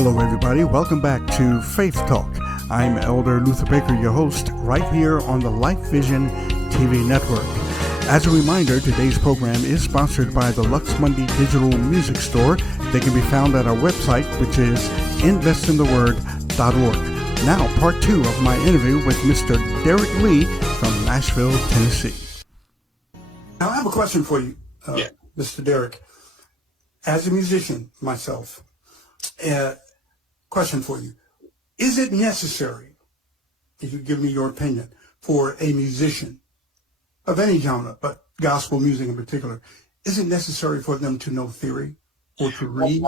Hello, everybody. Welcome back to Faith Talk. I'm Elder Luther Baker, your host, right here on the Life Vision TV network. As a reminder, today's program is sponsored by the Lux Mundi Digital Music Store. They can be found at our website, which is investintheword.org. Now, part two of my interview with Mr. Derek Lee from Nashville, Tennessee. Now, I have a question for you, Mr. Derek. As a musician myself, question for you. Is it necessary, if you give me your opinion, for a musician of any genre, but gospel music in particular, is it necessary for them to know theory or to read?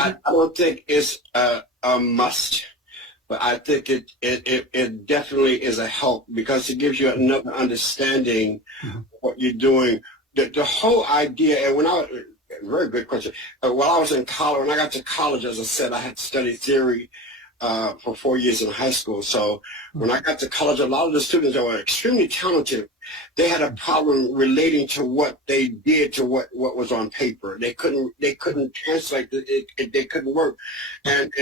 I don't think it's a must, but I think it definitely is a help because it gives you another understanding of what you're doing. The whole idea, and very good question. While I was in college, when I got to college, as I said, I had studied theory for 4 years in high school. So when I got to college, a lot of the students that were extremely talented, they had a problem relating to what they did to what was on paper. They couldn't translate it. They couldn't work. And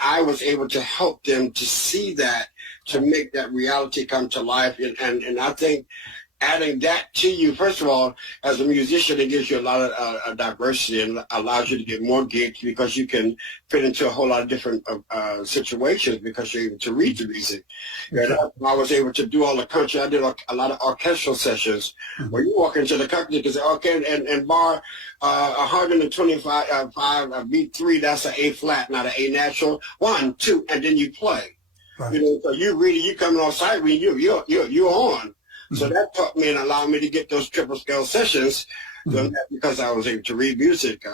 I was able to help them to see that, to make that reality come to life. And I think adding that to you, first of all, as a musician, it gives you a lot of diversity and allows you to get more gigs because you can fit into a whole lot of different situations because you're able to read the music. And I was able to do all the country. I did a lot of orchestral sessions where you walk into the country and say, okay, and bar 125 beat 3, that's an A flat, not an A natural. 1, 2, and then you play. Right. You know, so you coming on site when you're on. So that taught me and allowed me to get those triple scale sessions because I was able to read music.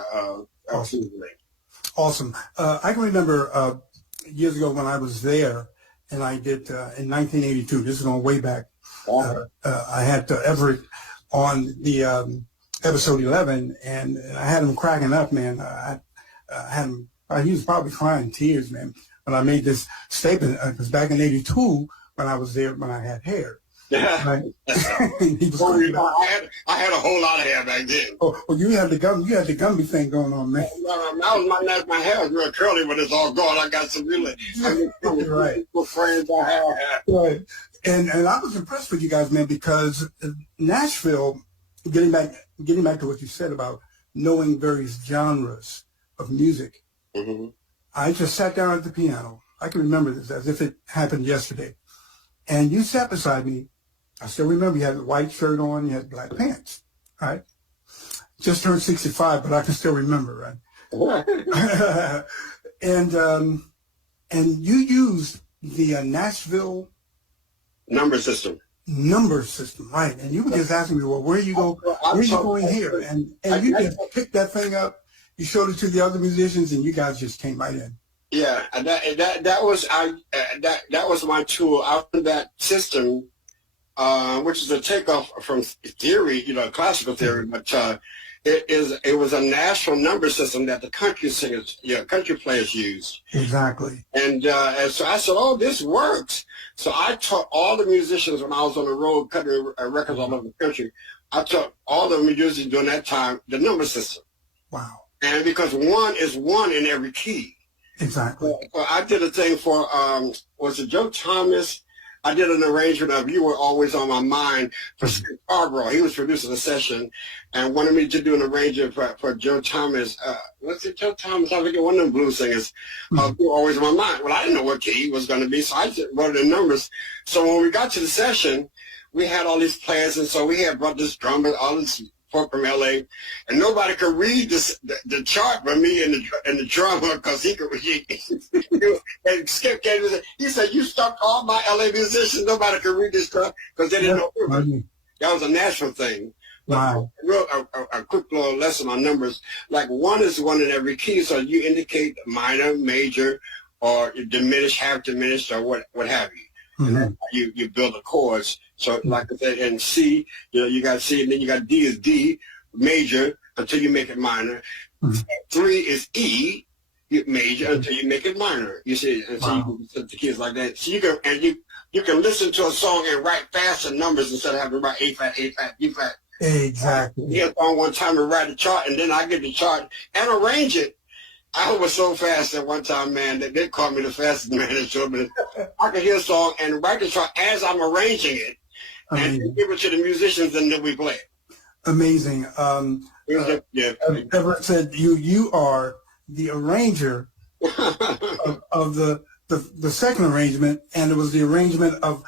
Awesome. I can remember years ago when I was there, and I did in 1982. This is going way back. I had Everett on the episode 11, and I had him cracking up, man. I had him. He was probably crying tears, man, when I made this statement. Because back in '82, when I was there, when I had hair. Right. I had a whole lot of hair back then. Oh, well, you had the Gumby thing going on, man. My hair was real curly, but it's all gone. I got some really right. friends I have. Right. And I was impressed with you guys, man, because Nashville, getting back to what you said about knowing various genres of music. I just sat down at the piano. I can remember this as if it happened yesterday. And you sat beside me. I still remember you had a white shirt on, you had black pants, right? Just turned 65, but I can still remember, right? And you used the Nashville number system, right? And you were just asking me, well, where are you going here? And you just picked that thing up, you showed it to the other musicians, and you guys just came right in. Yeah, and that was my tool. I learned that system, which is a takeoff from theory, classical theory, but it was a national number system that the country singers, country players used. Exactly. And so I said, oh, this works. So I taught all the musicians when I was on the road cutting records all over the country. I taught all the musicians during that time the number system. Wow. And because 1 is 1 in every key. Exactly. So I did a thing for, was it Joe Thomas? I did an arrangement of You Were Always on My Mind for Skip Scarborough. He was producing a session and wanted me to do an arrangement for Joe Thomas. What's it, Joe Thomas? I forget, one of them blues singers. You Were Always on My Mind. Well, I didn't know what key he was going to be, so I just wrote the numbers. So when we got to the session, we had all these players, and so we had brought this drummer, all this from LA, and nobody could read the chart but me and the drummer because he could read. And Skip came and said, he said, you stopped all my LA musicians, nobody could read this chart because they didn't know. That was a national thing. Wow. A quick little lesson on numbers. Like 1 is 1 in every key, so you indicate minor, major, or diminished, half diminished, or what have you. And that's how you build the chords. So like I said, in C, you got C, and then you got D is D major until you make it minor. 3 is E major until you make it minor. You see, and so you can set the keys like that. So you can listen to a song and write faster numbers instead of having to write A flat, A flat, B flat. Exactly. He had on one time to write a chart, and then I get the chart and arrange it I was so fast at one time, man, that they called me the fastest man in show business. I could hear a song and write the song as I'm arranging it, and give it to the musicians, and then we play it. Amazing. Everett said you are the arranger of the second arrangement, and it was the arrangement of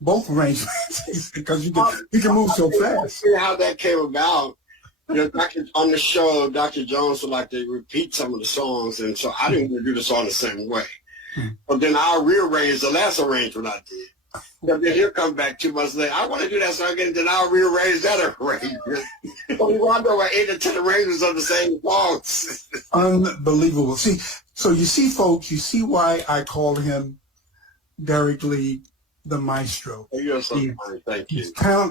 both arrangements because you can move so fast. How that came about. On the show, Dr. Jones would like to repeat some of the songs, and so I didn't want to do the song the same way. But then I'll rearrange the last arrangement I did. But then he'll come back 2 months later. I want to do that song again, then I'll rearrange that arrangement. But we wound up with 8 or 10 arrangements of the same songs. Unbelievable. See, so you see, folks, you see why I call him Derek Lee the maestro. You're so funny. Thank you.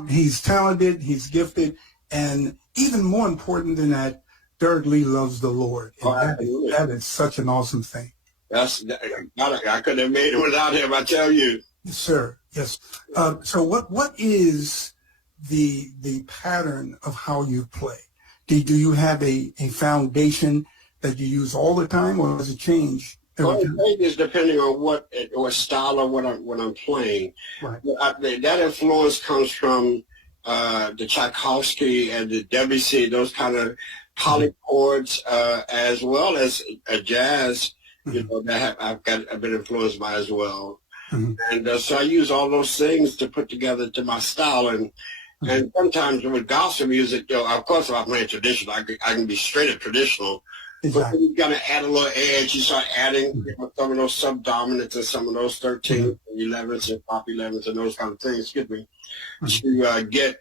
He's talented, he's gifted, and even more important than that, Derek Lee loves the Lord. And that is such an awesome thing. I couldn't have made it without him, I tell you. Yes, sir. Yes. So what is the pattern of how you play? Do you have a foundation that you use all the time, or does it change? Well, it changes depending on what style or what I'm playing. Right. That influence comes from the Tchaikovsky and the Debussy, those kind of polychords, as well as jazz. That I've been influenced by as well. And so I use all those things to put together to my style. And sometimes with gospel music, of course, if I'm playing traditional, I can be straight up traditional. Exactly. But then you got to add a little edge. You start adding some of those subdominants and some of those 13th, 11th, and pop 11th, and those kind of things, to get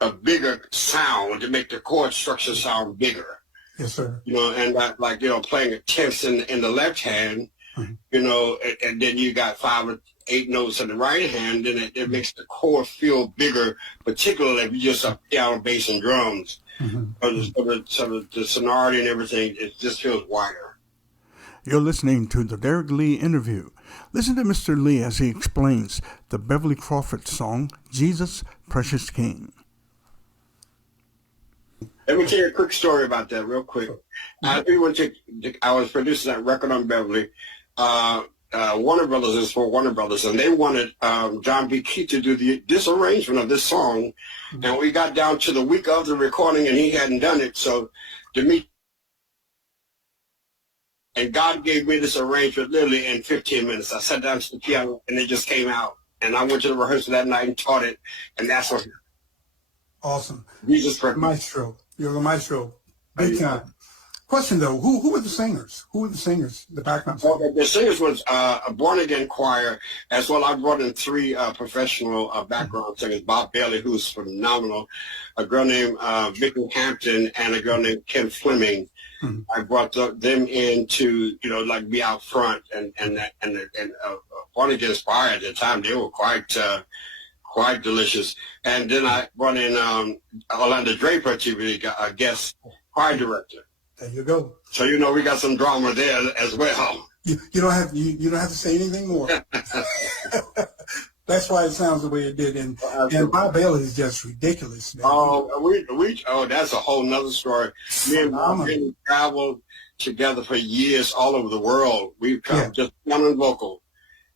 a bigger sound, to make the chord structure sound bigger. Yes, sir. And playing a tenth in the left hand, and then you got 5 or 8 notes in the right hand, then it makes the chord feel bigger, particularly if you just have piano, bass, and drums. So the sonority and everything, it just feels wider. You're listening to the Derek Lee interview. Listen to Mr. Lee as he explains the Beverly Crawford song, Jesus, Precious King. Let me tell you a quick story about that real quick. I was producing that record on Beverly. Warner Brothers is for Warner Brothers, and they wanted John B. Keith to do this arrangement of this song. And we got down to the week of the recording, and he hadn't done it. So to me, and God gave me this arrangement literally in 15 minutes. I sat down to the piano, and it just came out. And I went to the rehearsal that night and taught it, and that's what. Awesome. Jesus, maestro. You're the maestro. Big time. Question though, who were the singers? Who were the singers? The background singers? Okay, the singers was a born again choir, as well. I brought in 3 professional background singers: Bob Bailey, who's phenomenal, a girl named Vicky Hampton, and a girl named Kim Fleming. I brought them in to be out front, and born again choir at the time, they were quite delicious. And then I brought in Orlando Draper to be a guest choir director. There you go. So we got some drama there as well. You don't have to say anything more. That's why it sounds the way it did. And Bob Bailey is just ridiculous, man. Oh, that's a whole nother story. Me and Bob Bailey traveled together for years all over the world. We've come just one on vocal,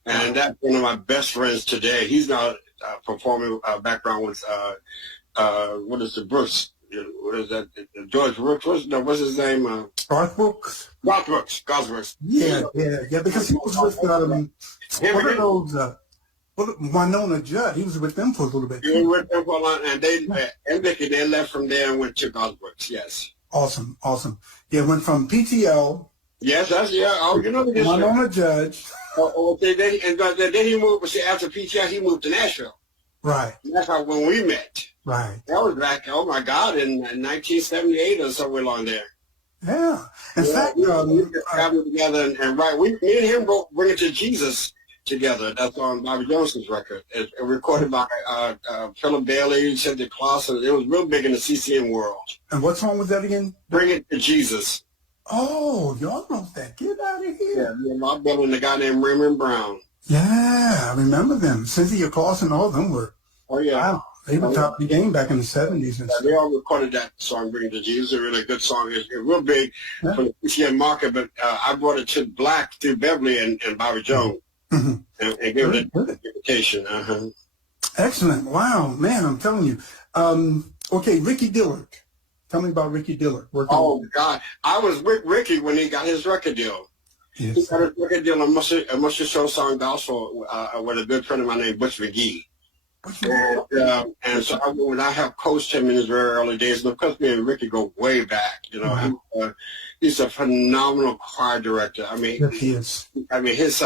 and that's one of my best friends today. He's now performing background with what is the Brooks? What is that? George Brooks? What's his name? Garth Brooks. Garth Brooks. Yeah. Because he was with what are those? Winona Judd. He was with them for a little bit. He was with them for a long, and they left from there and went to Garth Brooks. Yes. Awesome. Yeah, went from PTL. Yes, that's Oh, Winona Judd. Then he moved. See, after PTL, he moved to Nashville. Right. And that's how when we met. Right. That was back, oh my God, in 1978 or somewhere along there. Yeah. In fact, we traveled together, and me and him wrote "Bring It to Jesus" together. That's on Bobby Johnson's record. It's recorded by Philip Bailey, Cynthia Clausen. It was real big in the CCM world. And what song was that again? "Bring It to Jesus." Oh, y'all know that. Get out of here. Yeah, Bob Bailey and the guy named Raymond Brown. Yeah, I remember them. Cynthia Clausen, all of them were. Oh, yeah. Wow. They were top of the game back in the 70s and stuff. They all recorded that song, Bring It to Jesus. It's a really good song. It's real big for the PCM market, but I brought it to Black through Beverly and Bobby Jones and gave it an invitation. Excellent. Wow, man, I'm telling you. Okay, Ricky Dillard. Tell me about Ricky Dillard. Oh, God. I was with Ricky when he got his record deal. Yes. He got his record deal on Musher Show Song Gospel with a good friend of mine named Butch McGee. And so when I have coached him in his very early days, and of course me and Ricky go way back, you know, he's a phenomenal choir director. I mean, yes, he is. I mean, his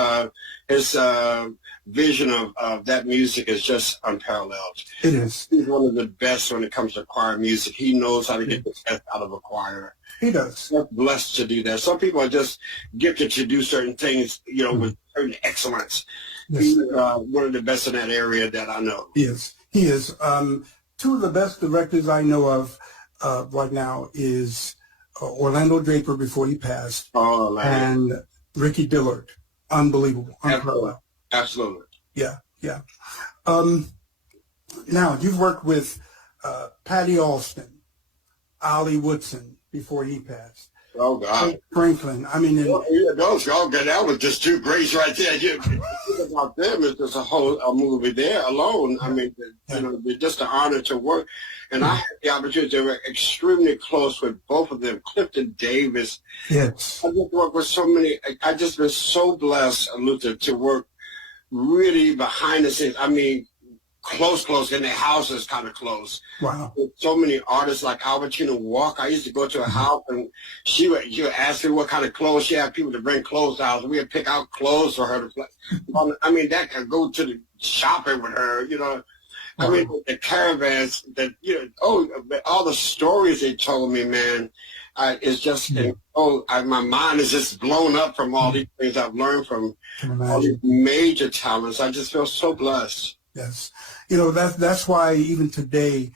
vision of that music is just unparalleled. It is. He's one of the best when it comes to choir music. He knows how to get the best out of a choir. He does. We're blessed to do that. Some people are just gifted to do certain things, you know, with certain excellence. Yes. He's one of the best in that area that I know. He is. He is. Two of the best directors I know of right now is Orlando Draper before he passed, and Ricky Dillard. Unbelievable. Absolutely. Yeah, yeah. Now, you've worked with Patty Alston, Ollie Woodson before he passed. Oh, God. Franklin. I mean, that was just two greats right there. You think about them, it's just a movie there alone. I mean, you know, it's just an honor to work. And I had the opportunity to work extremely close with both of them, Clifton Davis. Yes. I just worked with so many. I just been so blessed, Luther, to work really behind the scenes. I mean, close, and their house is kind of close. Wow. With so many artists like Albertina Walker. I used to go to her house and she would ask me what kind of clothes she had people to bring clothes out. And we would pick out clothes for her to play. I mean, that could go to the shopping with her, you know. I mean, the caravans that, you know, all the stories they told me, man, it's just, my mind is just blown up from all these things I've learned from all these major talents. I just feel so blessed. Yes. You know, that's why even today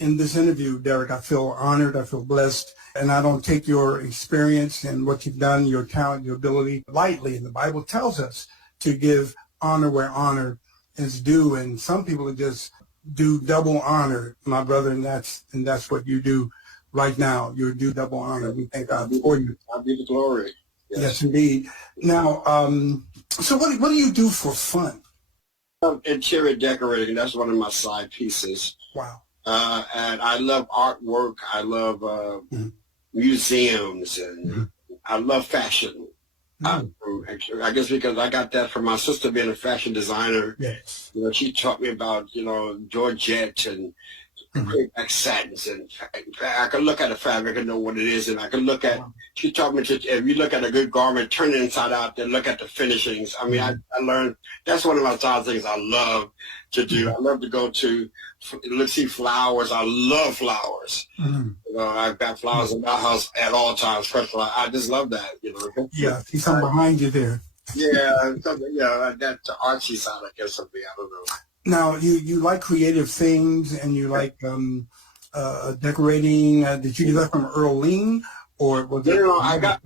in this interview, Derek, I feel honored, I feel blessed, and I don't take your experience and what you've done, your talent, your ability lightly. And the Bible tells us to give honor where honor is due, and some people just do double honor, my brother, and that's what you do right now. You do double honor. We thank God for you. God be the glory. Yes, indeed. Now, so what do you do for fun? Interior decorating, that's one of my side pieces. Wow. And I love artwork. I love museums, and I love fashion. I guess because I got that from my sister being a fashion designer. Yes. You know, she taught me about, you know, Georgette and back satins, and I could look at a fabric and know what it is, and I could look at, she taught me to, if you look at a good garment, turn it inside out, then look at the finishings. I mean, I learned, that's one of my top things I love to do. I love to go to, let's see, flowers. I love flowers. You know, I've got flowers in my house at all times, fresh flowers. I just love that, you know. Yeah, see something behind you there. Yeah, something, yeah, that artsy side, I guess, of me, I don't know. Now, you like creative things, and you like decorating. Did you do that from Earl Lean, or was it? You know, I got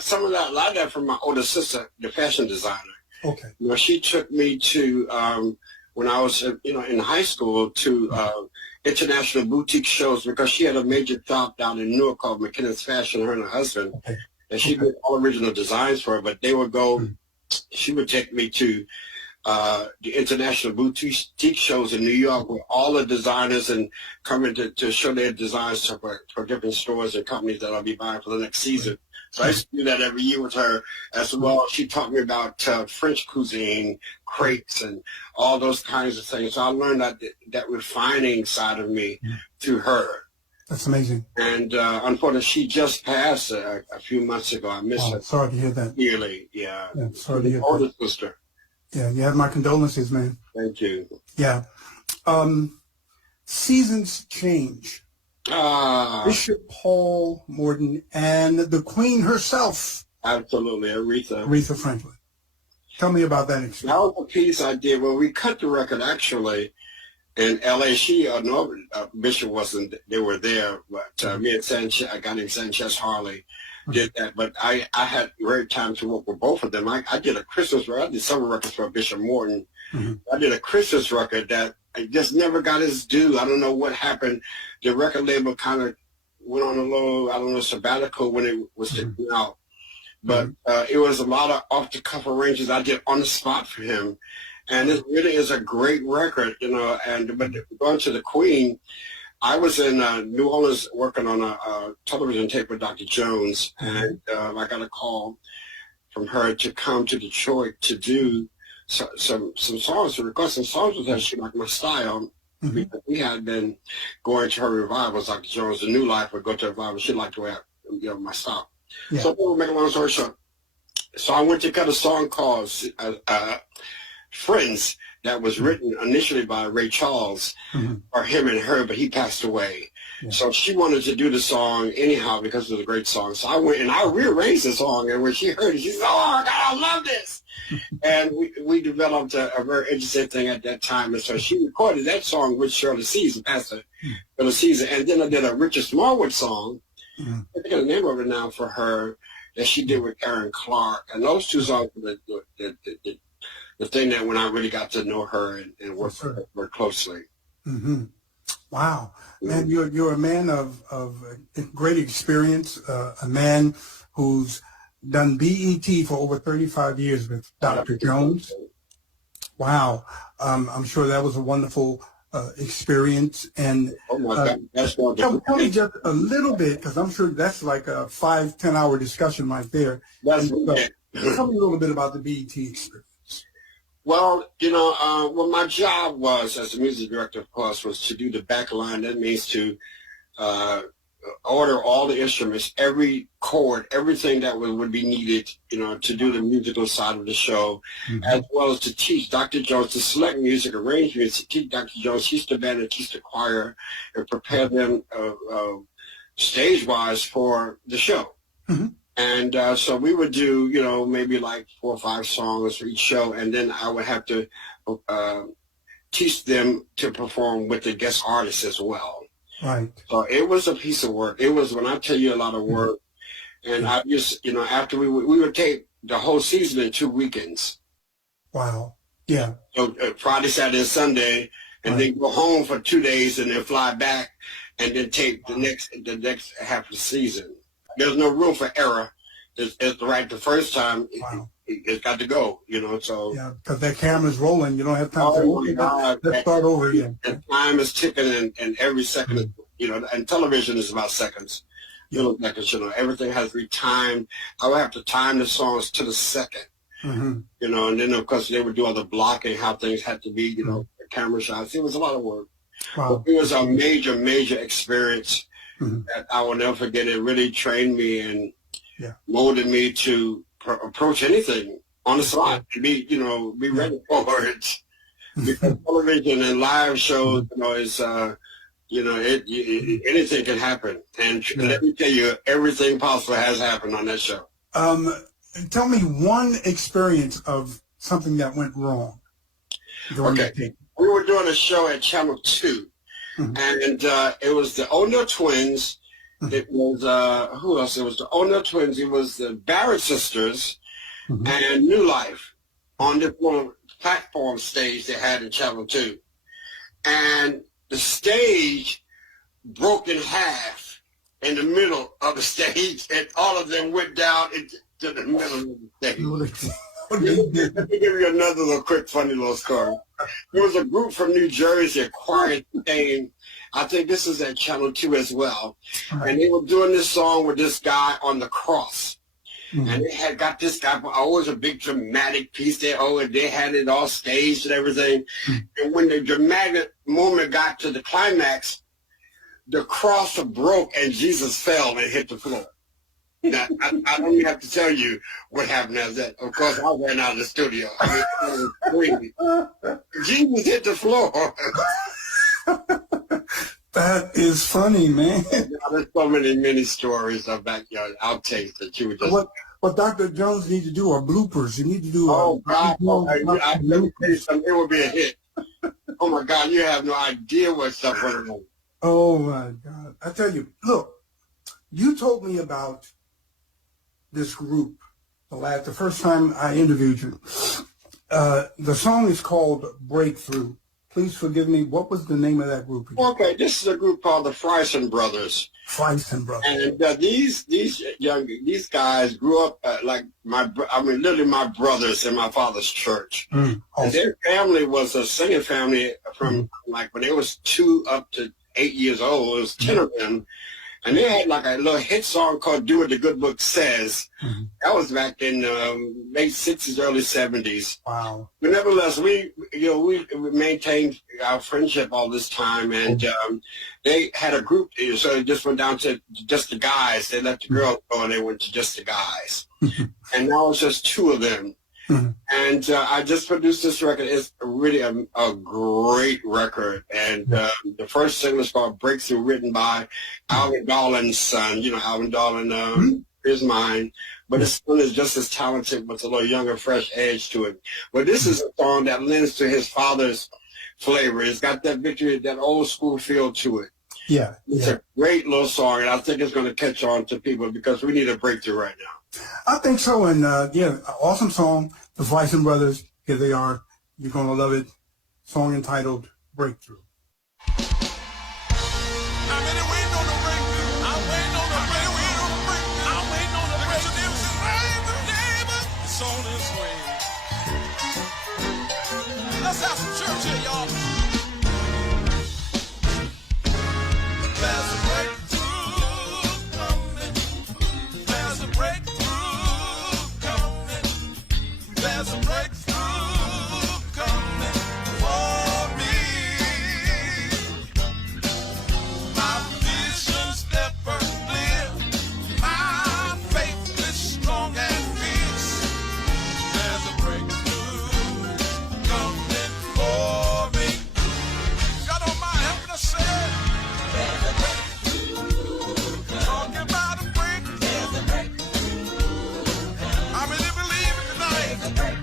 some of that, a lot of that from my older sister, the fashion designer. Okay. You know, she took me to when I was, you know, in high school to international boutique shows, because she had a major shop down in Newark called McKinnon's Fashion, her and her husband, and she did all original designs for her. But they would go, she would take me to the international boutique shows in New York, where all the designers and coming to show their designs for different stores and companies that I'll be buying for the next season. So I used to do that every year with her as well. She taught me about French cuisine, crepes, and all those kinds of things. So I learned that refining side of me through her. That's amazing. And unfortunately, she just passed a few months ago. I miss her. Sorry to hear that. Dearly, yeah. Sorry to hear that. Older sister. Yeah, you have my condolences, man. Thank you. Yeah. Seasons change. Bishop Paul Morton and the Queen herself. Absolutely, Aretha Franklin. Tell me about that experience. That was a piece I did. Well, we cut the record actually in L.A. Bishop wasn't. They were there, but me and Sanchez, a guy named Sanchez Harley, did that. But I had great time to work with both of them. I did a Christmas record. I did summer records for Bishop Morton. I did a Christmas record that it just never got its due. I don't know what happened. The record label kind of went on a little, I don't know, sabbatical when it was taken out. But it was a lot of off-the-cuff arrangements I did on the spot for him. And it really is a great record, you know. But going to the Queen, I was in New Orleans working on a television tape with Dr. Jones, and I got a call from her to come to Detroit to do some songs, to request some songs with her. She liked my style. Because we had been going to her revivals. Dr. Jones, the New Life, would go to revival. She liked the way my style. Yeah. So we'll make a long story short. So I went to cut a song called Friends that was written initially by Ray Charles, or him and her, but he passed away. Yeah. So she wanted to do the song anyhow because it was a great song. So I went and I rearranged the song, and when she heard it, she said, "Oh my God, I love this!" And we developed a very interesting thing at that time. And so she recorded that song with Shirley Caesar, Pastor Shirley Caesar, and then I did a Richard Smallwood song. I forget the name of it now for her that she did with Aaron Clark, and those two songs were the thing that when I really got to know her and work with her more closely. Wow, man, you're a man of great experience, a man who's done BET for over 35 years with Dr. Jones. Wow, I'm sure that was a wonderful experience. And oh my God, that's tell me just a little bit, because I'm sure that's like a 5-10 hour discussion right there. That's tell me a little bit about the BET experience. Well, you know, what my job was as a music director, of course, was to do the back line. That means to order all the instruments, every chord, everything that would be needed, you know, to do the musical side of the show, as well as to teach Dr. Jones to select music, arrange music, teach Dr. Jones, teach the band and teach the choir, and prepare them stage-wise for the show. And so we would do, you know, maybe like 4 or 5 songs for each show, and then I would have to teach them to perform with the guest artists as well. Right. So it was a piece of work. It was, when I tell you, a lot of work. And I just, you know, after we would tape the whole season in 2 weekends. Wow. Yeah. So Friday, Saturday, and Sunday, and then go home for 2 days, and then fly back, and then tape the next half of the season. There's no room for error. It's right the first time. Wow. It's got to go, you know. So yeah, because that camera's rolling, you don't have time to let's start over again. And time is ticking, and every second, you know. And television is about seconds, little seconds. You know, everything has to be timed. I would have to time the songs to the second, you know. And then of course they would do all the blocking, how things had to be, you know, the camera shots. It was a lot of work. Wow. But it was a major experience that I will never forget. It really trained me and molded me to approach anything on the spot, to be, you know, be ready for it. Because television and live shows, you know, is, you know, anything can happen. And let me tell you, everything possible has happened on that show. Tell me one experience of something that went wrong. Okay. We were doing a show at Channel 2, and it was the O'Neill twins. It was, who else? It was the O'Neill twins. It was the Barrett sisters and New Life on this little platform stage they had in Channel 2. And the stage broke in half in the middle of the stage, and all of them went down into the middle of the stage. Let me give you another little quick, funny little story. There was a group from New Jersey, a choir thing. I think this is at Channel 2 as well. And they were doing this song with this guy on the cross. And they had got this guy, always a big dramatic piece there. Oh, and they had it all staged and everything. And when the dramatic moment got to the climax, the cross broke and Jesus fell and hit the floor. Now, I don't even have to tell you what happened after that. Of course, I ran out of the studio. I mean, it was crazy. Jesus hit the floor. That is funny, man. There's so many stories of backyard outtakes that you would just... What Dr. Jones needs to do are bloopers. You need to do... Oh, God. Let me tell you something. It would be a hit. Oh, my God. You have no idea what stuff went on. Oh, my God. I tell you, look, you told me about this group the first time I interviewed you. The song is called Breakthrough. please forgive me. What was the name of that group again? Okay, this is a group called the Frison Brothers. Frison Brothers. And these guys grew up literally my brothers in my father's church. Awesome. And their family was a singing family from like when they was 2 up to 8 years old. It was 10 of them. And they had like a little hit song called Do What the Good Book Says. That was back in late 60s, early 70s. Wow. But nevertheless, we maintained our friendship all this time. And they had a group, so it just went down to just the guys. They let the girls go and they went to just the guys. And now it's just 2 of them. And I just produced this record. It's really a great record. And the first single is called Breakthrough, written by Alvin Darlin's son. You know, Alvin Darlin is mine. But his son is just as talented with a little younger, fresh edge to it. But this is a song that lends to his father's flavor. It's got that victory, that old school feel to it. Yeah. It's a great little song, and I think it's going to catch on to people because we need a breakthrough right now. I think so. And awesome song. The Frison Brothers, here they are. You're going to love it. Song entitled Breakthrough. Let's have some church here, y'all. There's a breakthrough coming. There's a breakthrough coming. There's a breakthrough coming for me. My vision's ever clear. My faith is strong and fierce. There's a breakthrough coming for me. Y'all don't mind helping us say it? There's a breakthrough. Talking about a breakthrough. There's a breakthrough. How many believe it tonight? There's a breakthrough.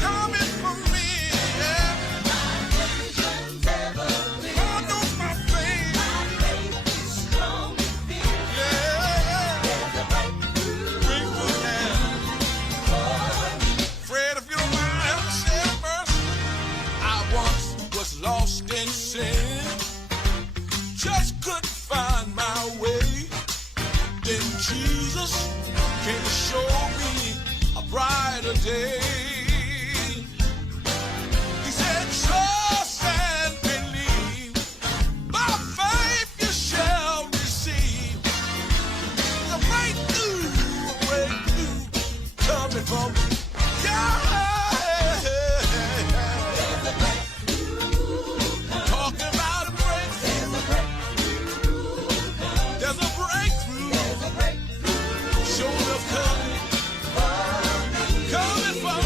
Coming for me, yeah. My vision's ever clear. God knows my faith. My faith is strong and fierce. Yeah. There's a breakthrough. Yeah. Fred, if you don't mind, help me say it first. I once was lost in sin, just couldn't find my way. Then Jesus came to show me a brighter day. He said, trust and believe, by faith you shall receive. A breakthrough coming from God. Talking about a breakthrough. There's a breakthrough. Showing up coming for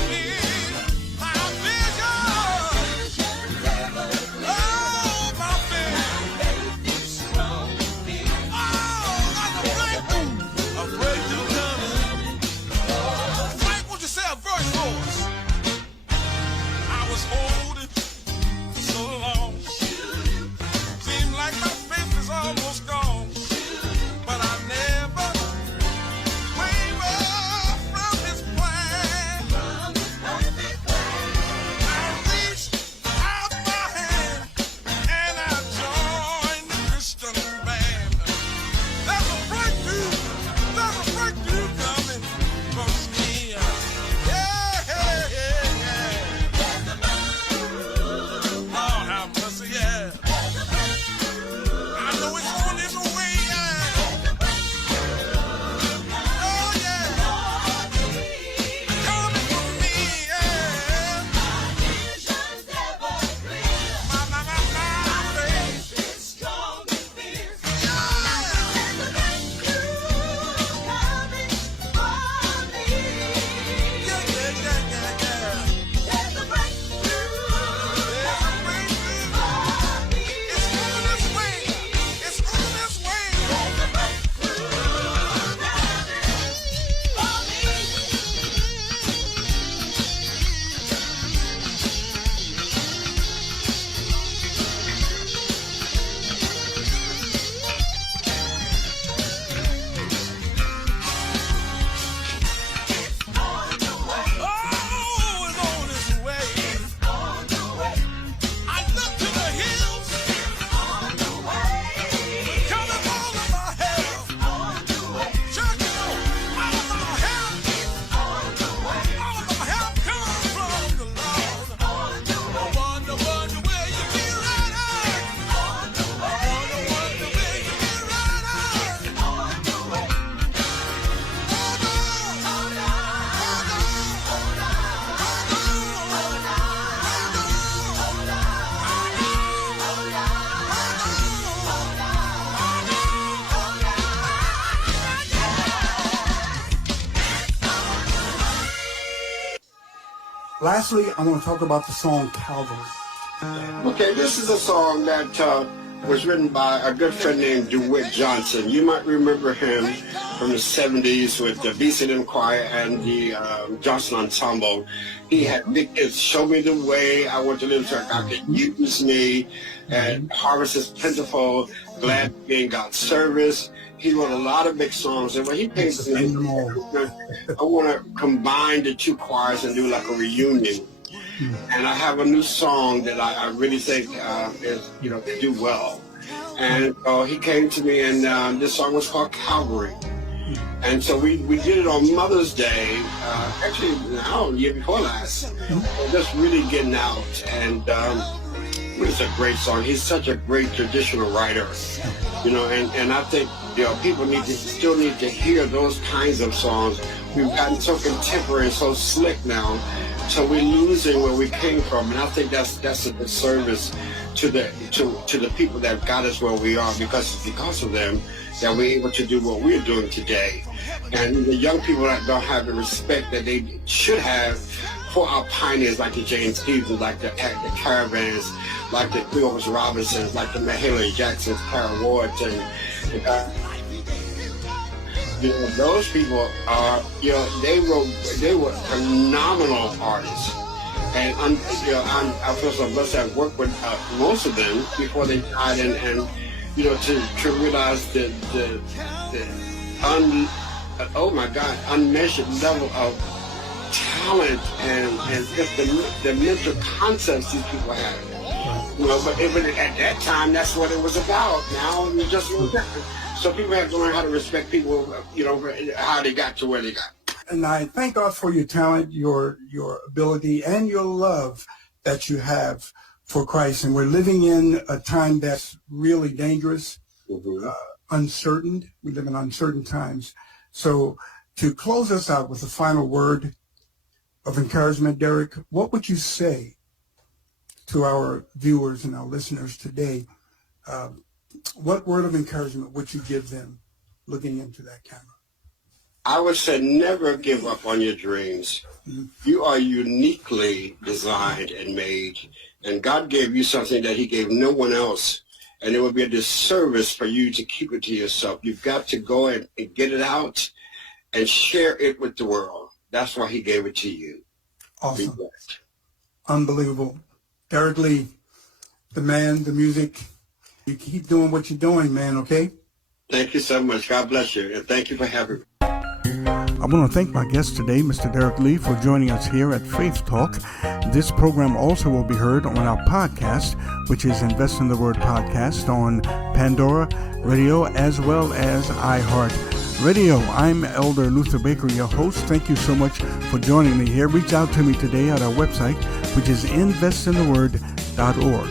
Lastly, I want to talk about the song Calvary. Okay, this is a song that was written by a good friend named DeWitt Johnson. You might remember him from the 70s with the BCM Choir and the Johnson Ensemble. He had big hits, Show Me the Way, I Want to Live so God Can Use Me, and Harvest is Plentiful, Glad to Be in God's Service. He wrote a lot of big songs, and when he came to me, I want to combine the two choirs and do like a reunion. And I have a new song that I really think is, to do well. And he came to me, and this song was called Calvary. And so we did it on Mother's Day, actually, the year before last. Just really getting out. And it's a great song. He's such a great traditional writer, and I think, people still need to hear those kinds of songs. We've gotten so contemporary and so slick now, so we're losing where we came from, and I think that's a disservice to the people that got us where we are, because of them that we're able to do what we're doing today. And the young people that don't have the respect that they should have for our pioneers, like the James Stevens, like the Caravans, like the Cleopas Robinsons, like the Mahalia Jacksons, Carol Wards, and those people are, they were phenomenal artists. And I feel so blessed to have worked with most of them before they died, and to realize the unmeasured level of talent and just the mental concepts these people had. But at that time, that's what it was about. Now it's just a little different. So people have to learn how to respect people, how they got to where they got. And I thank God for your talent, your ability, and your love that you have for Christ. And we're living in a time that's really dangerous, uncertain. We live in uncertain times. So to close us out with a final word of encouragement, Derek, what would you say to our viewers and our listeners today? What word of encouragement would you give them looking into that camera? I would say never give up on your dreams. You are uniquely designed and made, and God gave you something that he gave no one else, and it would be a disservice for you to keep it to yourself. You've got to go and get it out and share it with the world. That's why he gave it to you. Awesome. Unbelievable. Derek Lee, the man, the music, you keep doing what you're doing, man, okay? Thank you so much. God bless you, and thank you for having me. I want to thank my guest today, Mr. Derek Lee, for joining us here at Faith Talk. This program also will be heard on our podcast, which is Invest in the Word podcast on Pandora Radio as well as iHeart Radio. I'm Elder Luther Baker, your host. Thank you so much for joining me here. Reach out to me today at our website, which is investintheword.org.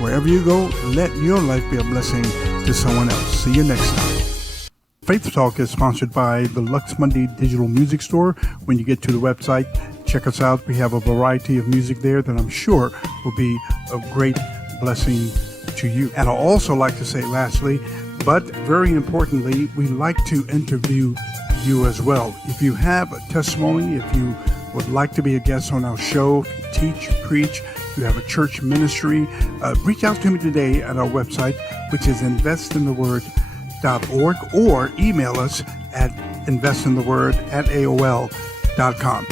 Wherever you go, let your life be a blessing to someone else. See you next time. Faith Talk is sponsored by the Lux Monday Digital Music Store. When you get to the website, check us out. We have a variety of music there that I'm sure will be a great blessing to you. And I'd also like to say lastly, but very importantly, we like to interview you as well. If you have a testimony, if you would like to be a guest on our show, if you teach, preach, if you have a church ministry, reach out to me today at our website, which is investintheword.org, or email us at investintheword@aol.com.